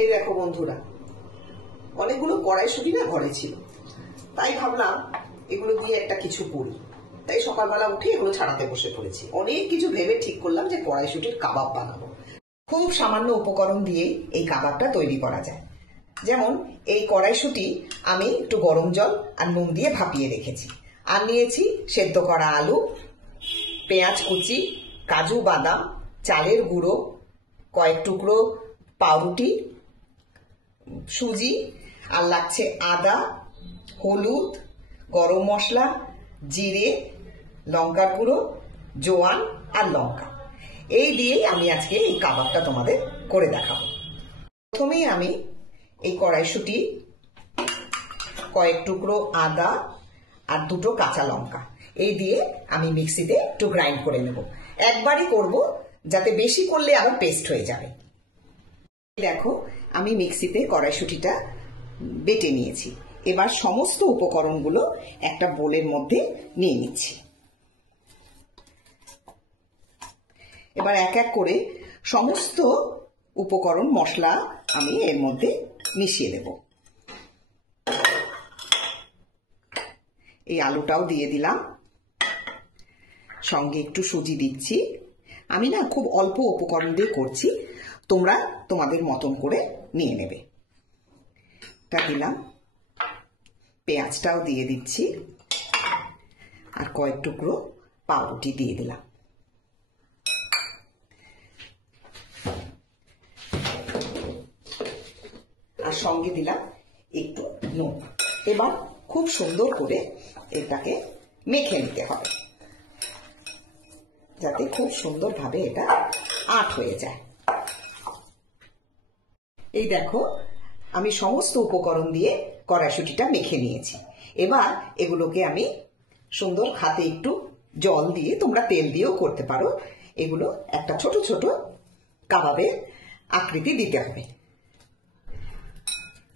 এই দেখো বন্ধুরা, অনেকগুলো কড়াইশুঁটি না ঘরে ছিল, তাই ভাবলাম এগুলো দিয়ে একটা কিছু করি। তাই সকালবেলা উঠে এগুলো ছাড়াতে বসে পড়েছি। অনেক কিছু ভেবে ঠিক করলাম যে কড়াইশুঁটির কাবাব বানাবো। খুব সামান্য উপকরণ দিয়েই এই কাবাবটা তৈরি করা যায়। যেমন এই কড়াইশুঁটি আমি একটু গরম জল আর নুন দিয়ে ভাপিয়ে রেখেছি, আর নিয়েছি সেদ্ধ করা আলু, পেঁয়াজ কুচি, কাজু বাদাম, চালের গুঁড়ো, কয়েক টুকরো পাউরুটি, সুজি, আর লাগছে আদা, হলুদ, গরম মশলা, জিরে, লঙ্কার গুঁড়ো, জোয়ান আর লঙ্কা। এই দিয়েই আমি আজকে এই কাবাবটা তোমাদের করে দেখাবো। প্রথমেই আমি এই কড়াইশুঁটি, কয়েক টুকরো আদা আর দুটো কাঁচা লঙ্কা এই দিয়ে আমি মিক্সিতে একটু গ্রাইন্ড করে নেব। একবারই করব, যাতে বেশি করলে আরো পেস্ট হয়ে যাবে। দেখো, আমি মিক্সিতে কড়াইশুঁটিটা বেটে নিয়েছি। এবার সমস্ত উপকরণগুলো একটা বোলের মধ্যে নিয়ে নিচ্ছি। এবার এক এক করে সমস্ত উপকরণ মশলা আমি এর মধ্যে মিশিয়ে দেব। এই আলুটাও দিয়ে দিলাম, সঙ্গে একটু সুজি দিচ্ছি। আমি না খুব অল্প উপকরণ দিয়ে করছি, তোমরা তোমাদের মতন করে নিয়ে নেবে। এটা দিলাম, পেঁয়াজটাও দিয়ে দিচ্ছি, আর কয়েক টুকরো পাউরুটি দিয়ে দিলাম। আর সঙ্গে দিলাম একটু নুন। এবার খুব সুন্দর করে এটাকে মেখে নিতে হবে, যাতে খুব সুন্দরভাবে এটা আঁট হয়ে যায়। এই দেখো, আমি সমস্ত উপকরণ দিয়ে কড়াইশুঁটিটা মেখে নিয়েছি। এবার এগুলোকে আমি সুন্দর হাতে একটু জল দিয়ে, তোমরা তেল দিয়েও করতে পারো, এগুলো একটা ছোট ছোট কাবাবের আকৃতি দিতে হবে।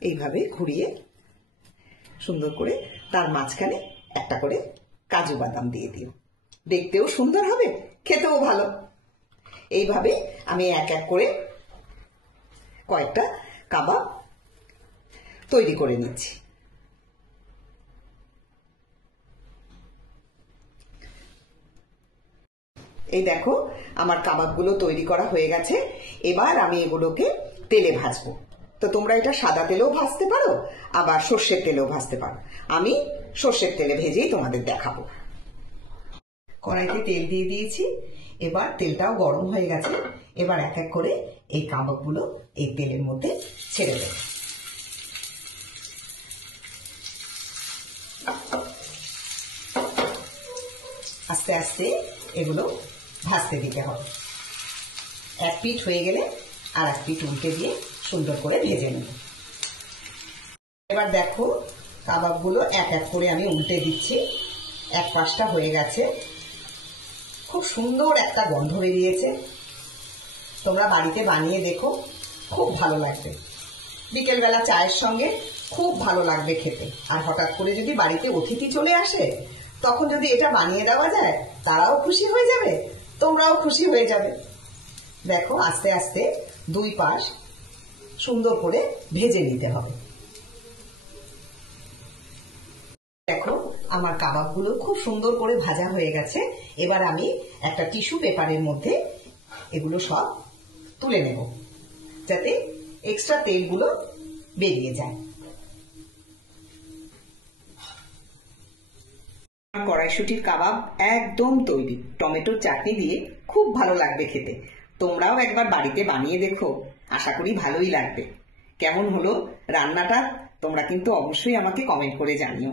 এইভাবে ঘুরিয়ে সুন্দর করে তার মাঝখানে একটা করে কাজু বাদাম দিয়ে দিও, দেখতেও সুন্দর হবে, খেতেও ভালো। এইভাবে আমি এক এক করে কয়েকটা কাবাব তৈরি করে নিচ্ছি। এই দেখো, আমার কাবাবগুলো তৈরি করা হয়ে গেছে। এবার আমি এগুলোকে তেলে ভাজবো। তো তোমরা এটা সাদা তেলেও ভাজতে পারো, আবার সর্ষের তেলেও ভাজতে পারো। আমি সর্ষের তেলে ভেজেই তোমাদের দেখাবো। কড়াইতে তেল দিয়ে দিয়েছি, এবার তেলটাও গরম হয়ে গেছে। এবার এক এক করে এই কাবাবগুলো এই তেলের মধ্যে ছেড়ে দেব। আস্তে আস্তে এগুলো ভাজতে দিতে হবে। এক পিঠ হয়ে গেলে আর এক পিঠ উল্টে দিয়ে সুন্দর করে ভেজে নেব। এবার দেখো, কাবাবগুলো এক এক করে আমি উল্টে দিচ্ছি। এক পাশটা হয়ে গেছে, খুব সুন্দর একটা গন্ধ বেরিয়েছে। তোমরা বাড়িতে বানিয়ে দেখো, খুব ভালো লাগবে। বিকেলবেলা চায়ের সঙ্গে খুব ভালো লাগবে খেতে। আর হঠাৎ করে যদি বাড়িতে অতিথি চলে আসে, তখন যদি এটা বানিয়ে দেওয়া যায়, তারাও খুশি হয়ে যাবে, তোমরাও খুশি হয়ে যাবে। দেখো, আস্তে আস্তে দুই পাশ সুন্দর করে ভেজে নিতে হবে। দেখো, আমার কাবাবগুলো খুব সুন্দর করে ভাজা হয়ে গেছে। এবার আমি একটা টিস্যু পেপারের মধ্যে এগুলো সব তুলে নেব, যাতে এক্সট্রা তেলগুলো বেরিয়ে যায়। কড়াইশুঁটির কাবাব একদম তৈরি। টমেটোর চাটনি দিয়ে খুব ভালো লাগবে খেতে। তোমরাও একবার বাড়িতে বানিয়ে দেখো, আশা করি ভালোই লাগবে। কেমন হলো রান্নাটা তোমরা কিন্তু অবশ্যই আমাকে কমেন্ট করে জানিও।